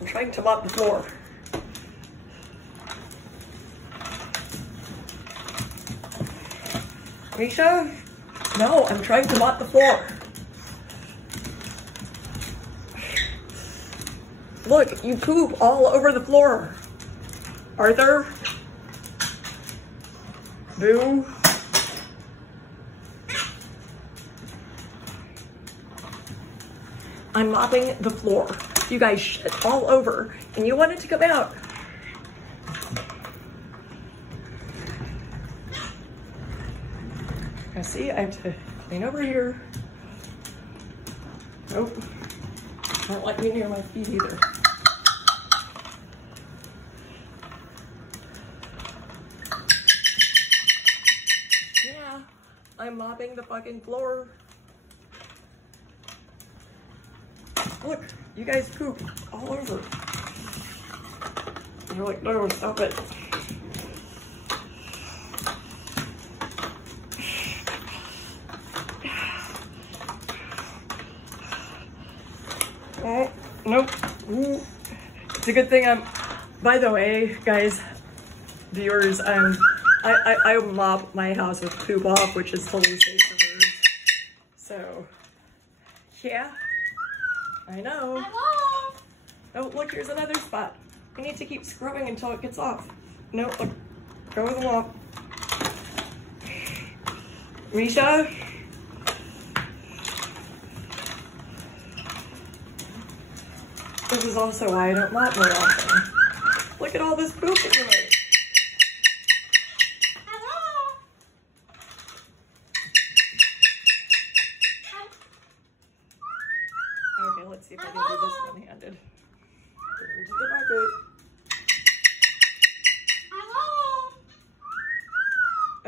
I'm trying to mop the floor. Misha? No, I'm trying to mop the floor. Look, you poop all over the floor. Arthur? Boo? I'm mopping the floor. You guys shit all over, and you want it to come out. Now see, I have to clean over here. Nope. Don't like me near my feet either. Yeah, I'm mopping the fucking floor. Look, you guys poop all over. And you're like, no, stop it. Oh, nope. Ooh. It's a good thing I'm, by the way, guys, viewers, I mop my house with poop off, which is totally safe for birds. So, yeah. I know. Hello. Oh, look, here's another spot. I need to keep scrubbing until it gets off. No, look, go with the mop. Misha? This is also why I don't mop very often. Look at all this poop in here. Okay, let's see if I can do this one-handed. Into the bucket.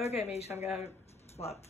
Okay, Misha, I'm gonna mop.